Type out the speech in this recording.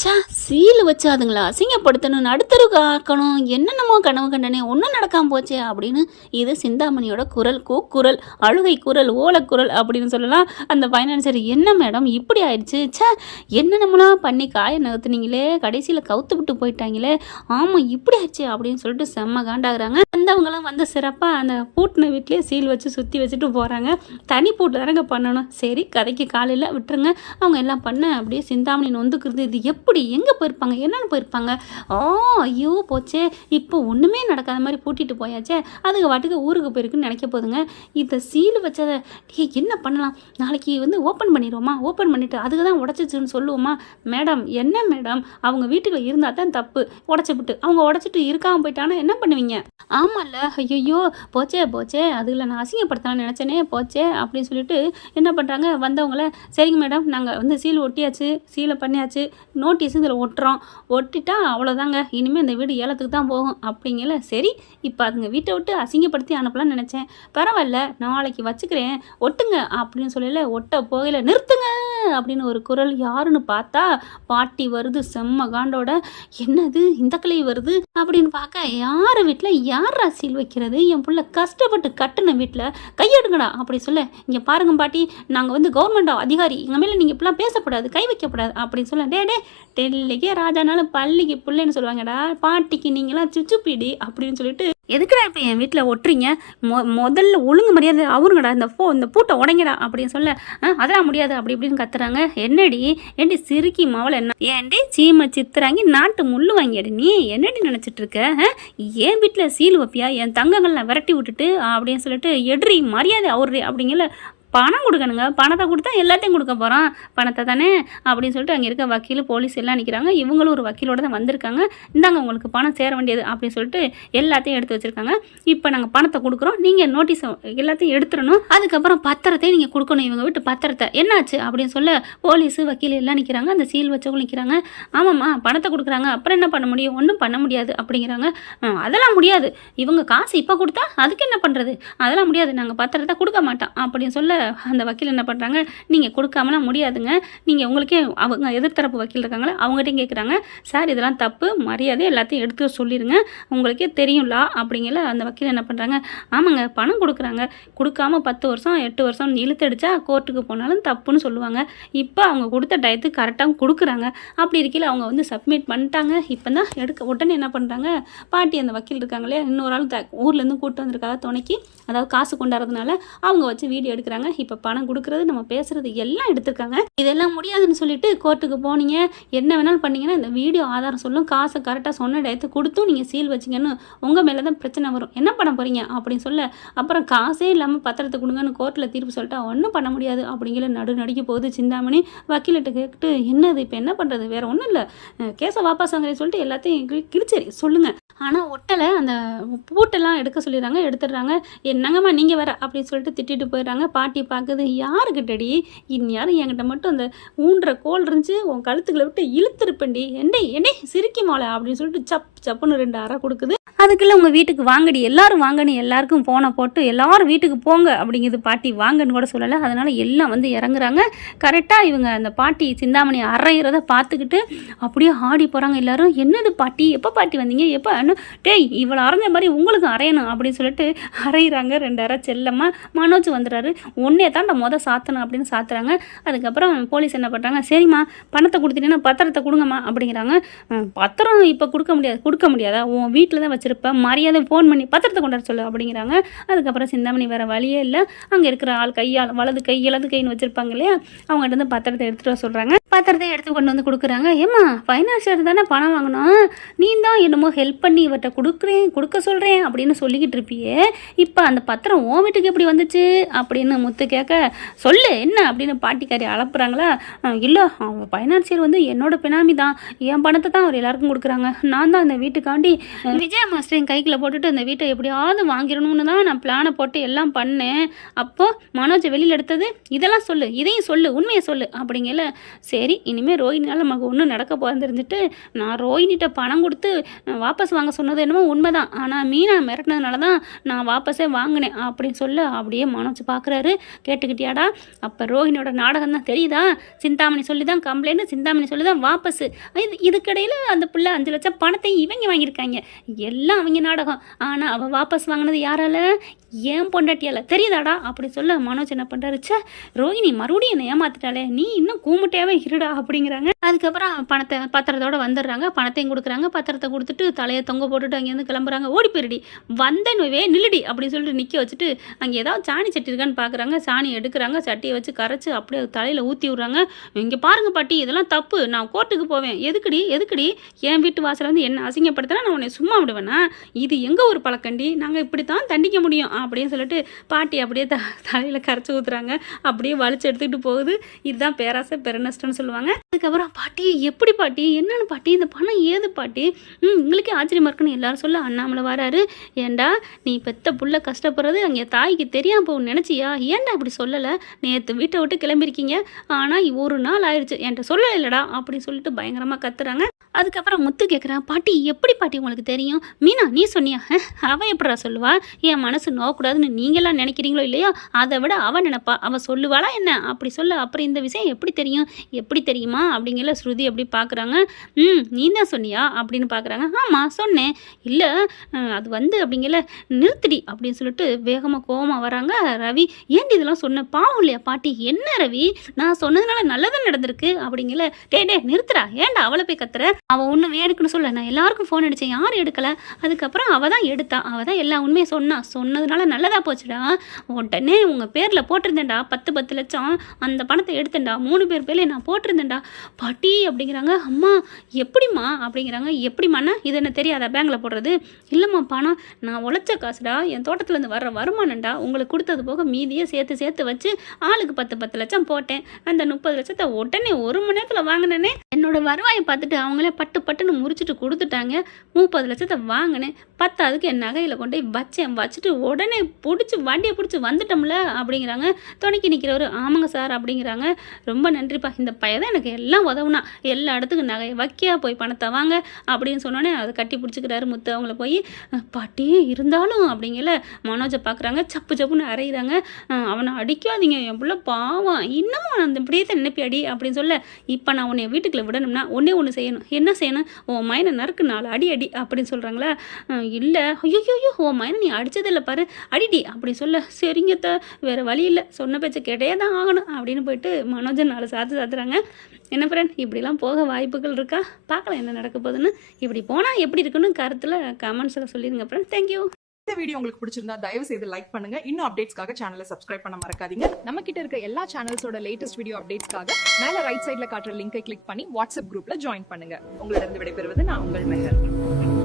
ச்சே! சீல் வச்சு அதுங்கள அசிங்கப்படுத்தணும், நடுத்தெருவுக்கு ஆக்கணும், என்னென்னமோ கனவு கண்டனே! ஒன்றும் நடக்காம போச்சே! அப்படின்னு இது சிந்தாமணியோட குரல், கூக்குரல், அழுகை குரல், ஓலக்குரல் அப்படின்னு சொல்லலாம். அந்த ஃபைனான்சர், "என்ன மேடம் இப்படி ஆயிடுச்சு? ச்சே! என்னென்னமோலாம் பண்ணி காய நகர்த்துனீங்களே, கடைசியில கவுத்து விட்டு போயிட்டாங்களே! ஆமா இப்படி ஆயிடுச்சே!" அப்படின்னு சொல்லிட்டு செம்ம காண்டாகுறாங்க. வந்தவங்கலாம் வந்து சிறப்பா அந்த பூட்டின வீட்லயே சீல் வச்சு சுத்தி வச்சுட்டு போறாங்க. தனி பூட்டு தானங்க பண்ணணும். சரி கதைக்கு காலையில விட்டுருங்க. அவங்க எல்லாம் பண்ண அப்படியே சிந்தாமணி நொந்துக்கிறது. இது எப்படி எங்கே போயிருப்பாங்க, என்னென்னு போயிருப்பாங்க? ஆ ஐயோ போச்சே! இப்போ ஒன்றுமே நடக்காத மாதிரி பூட்டிட்டு போயாச்சே! அதுக்கு வாட்டுக்கு ஊருக்கு போயிருக்குன்னு நினைக்க போதுங்க. இதை சீல் வச்சதை என்ன பண்ணலாம்? நாளைக்கு வந்து ஓப்பன் பண்ணிடுவோமா? ஓப்பன் பண்ணிவிட்டு அதுக்கு தான் உடச்சிச்சுன்னு சொல்லுவோமா? மேடம் என்ன மேடம், அவங்க வீட்டுக்குள்ள இருந்தால் தான் தப்பு. உடச்சிவிட்டு அவங்க உடச்சிட்டு இருக்காமல் போயிட்டாங்கன்னா என்ன பண்ணுவீங்க? ஆமாம்ல, ஐயோ போச்சே போச்சே, அதில் நான் அசிங்கப்படுத்தலாம்னு நினச்சேனே போச்சே அப்படின்னு சொல்லிட்டு என்ன பண்ணுறாங்க வந்தவங்கள, சரிங்க மேடம் நாங்கள் வந்து சீல் ஒட்டியாச்சு, சீலை பண்ணியாச்சு, நோட்டீஸும் இதில் ஒட்டுறோம், ஒட்டிட்டா அவ்வளோதாங்க, இனிமேல் இந்த வீடு ஏலத்துக்கு தான் போகும் அப்படிங்கல. சரி இப்போ அதுங்க வீட்டை விட்டு அசிங்கப்படுத்தி அனுப்பலாம்னு நினச்சேன், பரவாயில்ல நாளைக்கு வச்சுக்கிறேன் ஒட்டுங்க அப்படின்னு சொல்லல. ஒட்ட போகல, நிறுத்துங்க அப்படின்னு ஒரு குரல். யாருன்னு பார்த்தா பாட்டி வருது செம்ம காண்டோட. என்னது இந்த கிளை வருது அப்படின்னு பார்க்க, யார் வீட்டில் யாரா சீல் வைக்கிறது? என் பிள்ளை கஷ்டப்பட்டு கட்டுன வீட்டில் கையெடுங்கடா அப்படி சொல்ல. இங்கே பாருங்க பாட்டி, நாங்கள் வந்து கவர்மெண்ட் அதிகாரி, எங்கள் மேலே நீங்கள் இப்படிலாம் பேசக்கூடாது, கை வைக்கக்கூடாது அப்படின்னு சொல்ல. டே டெல்லிக்கே ராஜானாலும் பள்ளிக்கு பிள்ளைன்னு சொல்லுவாங்கடா, பாட்டிக்கு நீங்களாம் சுச்சுப்பிடி அப்படின்னு சொல்லிட்டு, எதுக்குடா இப்போ என் வீட்டில் ஒட்டுறீங்க? முதல்ல ஒழுங்கு மரியாதை அவருங்கடா, இந்த பூட்டை உடைங்கடா அப்படின்னு சொல்ல. அதெல்லாம் முடியாது அப்படி இப்படின்னு கத்துறாங்க. என்னடி ஏண்டி சிரிக்கி மாவளை, என்ன ஏண்டி சீமை சித்துறாங்கி நாட்டு முள்ளு வாங்கிடு, நீ என்னடி நினச்சிட்டு இருக்க? என் வீட்டில் சீல் வைப்பியா? என் தங்கங்கள்லாம் விரட்டி விட்டுட்டு அப்படின்னு சொல்லிட்டு, எட்ரி மரியாதை அவரு அப்படிங்கல. பணம் கொடுக்கணுங்க, பணத்தை கொடுத்தா எல்லாத்தையும் கொடுக்க போகிறான், பணத்தை தானே அப்படின்னு சொல்லிட்டு அங்கே இருக்க வக்கீல் போலீஸ் எல்லாம் நிற்கிறாங்க. இவங்களும் ஒரு வக்கீலோட தான் வந்திருக்காங்க. இந்தாங்க உங்களுக்கு பணம் சேர வேண்டியது அப்படின்னு சொல்லிட்டு எல்லாத்தையும் எடுத்து வச்சுருக்காங்க. இப்போ நாங்கள் பணத்தை கொடுக்குறோம், நீங்கள் நோட்டீஸை எல்லாத்தையும் எடுத்துடணும், அதுக்கப்புறம் பத்திரத்தையும் நீங்கள் கொடுக்கணும், இவங்க வீட்டு பத்திரத்தை. என்னாச்சு அப்படின்னு சொல்ல போலீஸு வக்கீல் எல்லாம் நிற்கிறாங்க. அந்த சீல் வச்சவங்க நிற்கிறாங்க. ஆமாம்மா பணத்தை கொடுக்குறாங்க, அப்புறம் என்ன பண்ண முடியும்? ஒன்றும் பண்ண முடியாது அப்படிங்கிறாங்க. அதெல்லாம் முடியாது, இவங்க காசு இப்போ கொடுத்தா அதுக்கு என்ன பண்ணுறது? அதெல்லாம் முடியாது, நாங்கள் பத்திரத்தை கொடுக்க மாட்டோம் அப்படின்னு சொல்ல. அந்த வக்கீல் என்ன பண்ணுறாங்க, நீங்கள் கொடுக்காமலாம் முடியாதுங்க, நீங்கள் உங்களுக்கே அவங்க எதிர்த்தரப்பு வக்கீல் இருக்காங்களே அவங்ககிட்டையும் கேட்குறாங்க. சார் இதெல்லாம் தப்பு, மரியாதை எல்லாத்தையும் எடுத்து சொல்லிடுங்க, உங்களுக்கே தெரியும்லா அப்படிங்கல. அந்த வக்கீல் என்ன பண்ணுறாங்க, ஆமாங்க பணம் கொடுக்குறாங்க, கொடுக்காம 10 வருஷம் 8 வருஷம் இழுத்தடிச்சா கோர்ட்டுக்கு போனாலும் தப்புன்னு சொல்லுவாங்க. இப்போ அவங்க கொடுத்த டயத்துக்கு கரெக்டாக கொடுக்குறாங்க. அப்படி இருக்கையில் அவங்க வந்து சப்மிட் பண்ணிட்டாங்க. இப்போ தான் உடனே என்ன பண்ணுறாங்க, பாட்டி அந்த வக்கீல் இருக்காங்களே இன்னொரு ஆள் ஊர்லேருந்து கூப்பிட்டு வந்திருக்காங்க துணைக்கு, அதாவது காசு கொண்டாடுறதுனால அவங்க வச்சு வீடியோ எடுக்கிறாங்க. இப்போ பணம் கொடுக்குறது நம்ம பேசுகிறது எல்லாம் எடுத்திருக்காங்க. இதெல்லாம் முடியாதுன்னு சொல்லிட்டு கோர்ட்டுக்கு போனீங்க, என்ன வேணாலும் பண்ணீங்கன்னா இந்த வீடியோ ஆதாரம் சொல்லும், காசை கரெக்டாக சொன்ன டயத்து கொடுத்தும் நீங்கள் சீல் வச்சிங்கன்னு உங்கள் மேலே தான் பிரச்சனை வரும், என்ன பண்ண போகிறீங்க அப்படின்னு சொல்ல. அப்புறம் காசே இல்லாமல் பத்திரத்தை கொடுங்கன்னு கோர்ட்டில் தீர்ப்பு சொல்லிட்டா ஒன்றும் பண்ண முடியாது அப்படிங்கிற நடுநடிக்க போகுது சிந்தாமணி. வக்கீல்கிட்ட கேட்டு, என்னது இப்போ என்ன பண்ணுறது, வேறு ஒன்றும் இல்லை, கேஸை வாபஸ் வாங்குறேன்னு சொல்லிட்டு எல்லாத்தையும் கிழிச்சேரி சொல்லுங்கள். ஆனால் ஒட்டலை, அந்த பூட்டெல்லாம் எடுக்க சொல்லிடுறாங்க, எடுத்துடுறாங்க. என்னங்கம்மா நீங்கள் வேற அப்படின்னு சொல்லிட்டு திட்டிட்டு போயிடுறாங்க. பாட்டி பார்க்குது, யாருக்கிட்டடி இந்நேரம் என்கிட்ட மட்டும் அந்த ஊன்ற கோல் இருந்துச்சு, உன் கழுத்துக்களை விட்டு இழுத்துருப்பண்டி, என்னை சிரிக்கி மாலை அப்படின்னு சொல்லிட்டு சப்புன்னு 2 அறை கொடுக்குது. அதுக்குள்ள உங்கள் வீட்டுக்கு வாங்கடி, எல்லாரும் வாங்கன்னு எல்லாருக்கும் போனை போட்டு எல்லாரும் வீட்டுக்கு போங்க அப்படிங்கிறது. பாட்டி வாங்கன்னு கூட சொல்லலை, அதனால் எல்லாம் வந்து இறங்குறாங்க. கரெக்டாக இவங்க அந்த பாட்டி சிந்தாமணி அரைகிறத பார்த்துக்கிட்டு அப்படியே ஆடி போகிறாங்க எல்லாரும். என்னது பாட்டி, எப்போ பாட்டி வந்தீங்க, எப்போ டேய் இவ்வளோ அரைஞ்ச மாதிரி உங்களுக்கு அரையணும் அப்படின்னு சொல்லிட்டு அரைகிறாங்க. 2 அரை செல்லம்மா. மனோஜ் வந்துடுறாரு, ஒன்றே தான் சாத்தணும் அப்படின்னு சாத்துறாங்க. அதுக்கப்புறம் போலீஸ் என்ன பண்ணுறாங்க, சரிம்மா பணத்தை கொடுத்துட்டீங்கன்னா பத்திரத்தை கொடுங்கம்மா அப்படிங்கிறாங்க. பத்திரம் இப்போ கொடுக்க முடியாதா, உன் வீட்டில் தான் வச்சுருப்பேன், மரியாதை ஃபோன் பண்ணி பத்திரத்தை கொண்டாட சொல்லு அப்படிங்கிறாங்க. அதுக்கப்புறம் சிந்தாமணி வேறு வழியே இல்லை, அங்கே இருக்கிற ஆள் கையால் வலது கை இடது கைன்னு வச்சுருப்பாங்க இல்லையா, அவங்ககிட்ட வந்து பத்திரத்தை எடுத்துகிட்டு வர சொல்கிறாங்க. பத்திரத்தை எடுத்து கொண்டு வந்து கொடுக்குறாங்க. ஏம்மா ஃபைனான்சியர் தானே பணம் வாங்கணும், நீ தான் என்னமோ ஹெல்ப் பண்ணி இவர்கிட்ட கொடுக்க சொல்கிறேன் அப்படின்னு சொல்லிக்கிட்டு இருப்பியே, இப்போ அந்த பத்திரம் உன் வீட்டுக்கு எப்படி வந்துச்சு அப்படின்னு முத்து கேட்க, சொல்லு என்ன அப்படின்னு பாட்டிக்காரி அழப்புறாங்களா. இல்லை அவங்க ஃபைனான்சியர் வந்து என்னோட பினாமி தான், என் பணத்தை தான் அவர் எல்லாருக்கும் கொடுக்குறாங்க, நான் தான் அந்த வீட்டுக்காண்டி விஜயம்மா காசையும் கைக்குள்ள போட்டுட்டு இந்த வீட்டை எப்படியாவது வாங்கிடணும்னு தான் நான் பிளானை போட்டு எல்லாம் பண்ணேன். அப்போது மனோஜை வெளியில் எடுத்தது இதெல்லாம் சொல்லு, இதையும் சொல்லு, உண்மையை சொல்லு அப்படிங்கல. சரி இனிமேல் ரோஹினியால் நமக்கு ஒன்றும் நடக்க போகிறது தெரிஞ்சுட்டு நான் ரோஹினிட்ட பணம் கொடுத்து வாபஸ் வாங்க சொன்னது என்னமோ உண்மைதான், ஆனால் மீனா மிரட்டினதுனால தான் நான் வாபஸே வாங்கினேன் அப்படின்னு சொல்ல அப்படியே மனோஜ் பார்க்குறாரு. கேட்டுக்கிட்டியாடா, அப்போ ரோஹினியோட நாடகம் தான் தெரியுதா? சிந்தாமணி சொல்லி தான் கம்ப்ளைண்ட், சிந்தாமணி சொல்லி தான் வாபஸ். இதுக்கிடையில் அந்த பிள்ளை 5 லட்சம் பணத்தையும் இவங்க வாங்கியிருக்காங்க. எல்லாம் அவங்க நாடகம். ஆனால் அவள் வாபஸ் வாங்கினது யாரால? ஏன் பொண்டாட்டியால தெரியுதாடா அப்படி சொல்ல மனோஜ் என்ன பண்ணுறாரு, சே ரோஹினி மறுபடியும் என்னை ஏமாத்திட்டாலே, நீ இன்னும் கூமுட்டையாவே இருடா அப்படிங்கிறாங்க. அதுக்கப்புறம் பத்திரத்தோடு வந்துடுறாங்க. பணத்தையும் கொடுக்குறாங்க. பத்திரத்தை கொடுத்துட்டு தலையை தொங்க போட்டுட்டு அங்கேருந்து கிளம்புறாங்க. ஓடி போயிடுடி, வந்தேன்னுவே நில்லுடி அப்படின்னு சொல்லிட்டு நிற்க வச்சுட்டு அங்கே ஏதாவது சாணி சட்டி இருக்கான்னு பார்க்குறாங்க. சாணி எடுக்கிறாங்க. சட்டியை வச்சு கரைச்சி அப்படியே தலையில் ஊற்றி விட்றாங்க. இங்கே பாருங்க பாட்டி, இதெல்லாம் தப்பு, நான் கோர்ட்டுக்கு போவேன். எதுக்குடி என் வீட்டு வாசலை வந்து என்ன அசிங்கப்படுத்தினா நான் உன்னை சும்மா விடுவேனா? இது எங்கள் ஒரு பழக்கண்டி, நாங்கள் இப்படி தான் தண்டிக்க முடியும் அப்படின்னு சொல்லிட்டு பாட்டி அப்படியே தலையில் கரைச்சி ஊற்றுறாங்க. அப்படியே வலிச்சு எடுத்துக்கிட்டு போகுது. இதுதான் பேராசை பெருநஷ்டம்னு சொல்லுவாங்க. அதுக்கப்புறம் பாட்டி எப்படி பாட்டி, என்னென்னு பாட்டி, இந்த பணம் ஏது பாட்டி? உங்களுக்கே ஆச்சரியமா இருக்குன்னு எல்லாரும் சொல்ல அண்ணாமலை வராரு. ஏண்டா நீ பெத்த புள்ள கஷ்டப்படுறது அங்கே தாய்க்கு தெரியாமல் போகும் நினச்சியா? ஏன்டா அப்படி சொல்லலை? நேற்று வீட்டை விட்டு கிளம்பியிருக்கீங்க, ஆனால் ஒரு நாள் ஆயிடுச்சு என்கிட்ட சொல்லலை இல்லைடா அப்படின்னு சொல்லிட்டு பயங்கரமாக கத்துறாங்க. அதுக்கப்புறம் முத்து கேட்குறான், பாட்டி எப்படி பாட்டி உங்களுக்கு தெரியும்? மீனா நீ சொன்னியா? அவள் எப்படா சொல்லுவா? என் மனசு நோக்கூடாதுன்னு நீங்களாம் நினைக்கிறீங்களோ இல்லையோ, அதை விட அவள் நினைப்பா. அவள் சொல்லுவாளா என்ன அப்படி சொல்ல. அப்புறம் இந்த விஷயம் எப்படி தெரியும்? எப்படி தெரியுமா அப்படிங்கிற ஸ்ருதி எப்படி பார்க்குறாங்க. நீ தான் சொன்னியா அப்படின்னு பார்க்குறாங்க. ஆமாம் சொன்னேன். இல்லை அது வந்து அப்படிங்கிற நிறுத்திடி அப்படின்னு சொல்லிட்டு வேகமாக கோவமாக வராங்க. ரவி ஏன்டி இதெல்லாம் சொன்ன? பாவம் இல்லையா பாட்டி? என்ன ரவி, நான் சொன்னதுனால நல்லதான் நடந்திருக்கு அப்படிங்கிற. டே நிறுத்துறா, ஏன்டா அவளை போய் கத்துற? அவள் ஒன்றும் வேணுக்குன்னு சொல்ல. நான் எல்லாருக்கும் ஃபோன் அடித்தேன், யாரும் எடுக்கலை. அதுக்கப்புறம் அவள் தான் எடுத்தா. அவள் தான் எல்லா உண்மையை சொன்னதுனால நல்லதாக போச்சுடா. உடனே உங்கள் பேரில் போட்டிருந்தேன்டா 10 லட்சம், அந்த பணத்தை எடுத்தேன்டா. 3 பேர் பேர்ல நான் போட்டிருந்தேன்டா பாட்டி அப்படிங்கிறாங்க. அம்மா எப்படிம்மா அப்படிங்கிறாங்க. எப்படிம்மாண்ணா இது என்ன தெரியாதா பேங்கில் போடுறது? இல்லைம்மா பணம் நான் உழைச்ச காசுடா, என் தோட்டத்துலேருந்து வர்ற வருமானம்டா. உங்களுக்கு கொடுத்தது போக மீதியை சேர்த்து வச்சு ஆளுக்கு 10 லட்சம் போட்டேன். அந்த 30 லட்சத்தை உடனே 1 மணி நேரத்தில் வாங்கினேனே. என்னோட வருவாயை பார்த்துட்டு அவங்களே பட்டுன்னு முறிச்சிட்டு கொடுத்துட்டாங்க. 30 லட்சத்தை வாங்கினேன். 10 என் நகையில் கொண்டு போய் வச்சுட்டு உடனே வண்டியை பிடிச்சி வந்துட்டோம்ல அப்படிங்கிறாங்க. துணைக்கி நிற்கிறவர் ஆமாங்க சார் அப்படிங்கிறாங்க. ரொம்ப நன்றிப்பா, இந்த பையன் எனக்கு எல்லாம் உதவுனா, எல்லா இடத்துக்கும் நகையை வைக்க போய் பணத்தை வாங்க அப்படின்னு சொன்னோன்னே அதை கட்டி பிடிச்சிக்கிறாரு முத்து. அவங்கள போய் பாட்டி இருந்தாலும் அப்படிங்கல மனோஜை பார்க்குறாங்க. சப்புன்னு அரைகிறாங்க. அவனை அடிக்காதீங்க, என் பிள்ளை பாவம், இன்னமும் அந்த இப்படியே தான் நினைப்பி அடி அப்படின்னு சொல்ல. இப்போ நான் உன்னை வீட்டுக்குள்ளே விடணும்னா ஒன்று செய்யணும். என்ன செய்யணும்? உன் மயனை நறுக்கு 4 அடி அப்படின்னு சொல்கிறாங்களா. இல்லை ஐயோ உன் மயனை நீ அடித்ததில்லை பாரு, அடிடி அப்படி சொல்ல. சரிங்கத்த வேறு வழி இல்லை, சொன்ன பேச்சை கேட்டே தான் ஆகணும் அப்படின்னு போயிட்டு மனோஜன் 4 சாத்துறாங்க. என்ன ஃப்ரெண்ட், இப்படிலாம் போக வாய்ப்புகள் இருக்கா? பார்க்கலாம் என்ன நடக்க போகுதுன்னு. இப்படி போனால் எப்படி இருக்குன்னு கருத்தில் கமெண்ட்ஸில் சொல்லிடுங்க ஃப்ரெண்ட். தேங்க்யூ. இந்த வீடியோ உங்களுக்கு பிடிச்சிருந்தா தயவு செய்து லைக் பண்ணுங்க. இன்னும் அப்டேட்ஸ்க்காக சேனலை சப்ஸ்கிரைப் பண்ண மறக்காதீங்க. நம்ம கிட்ட இருக்க எல்லா சேனல்ஸோட லேட்டஸ்ட் வீடியோ அப்டேட்ஸ்க்காக மேல ரைட் சைடுல காட்டுற லிங்கை கிளிக் பண்ணி வாட்ஸ்அப் குரூப்ல ஜாயின் பண்ணுங்க. உங்களிடம் விடைபெறுவது நான் உங்கள் மெஹர்.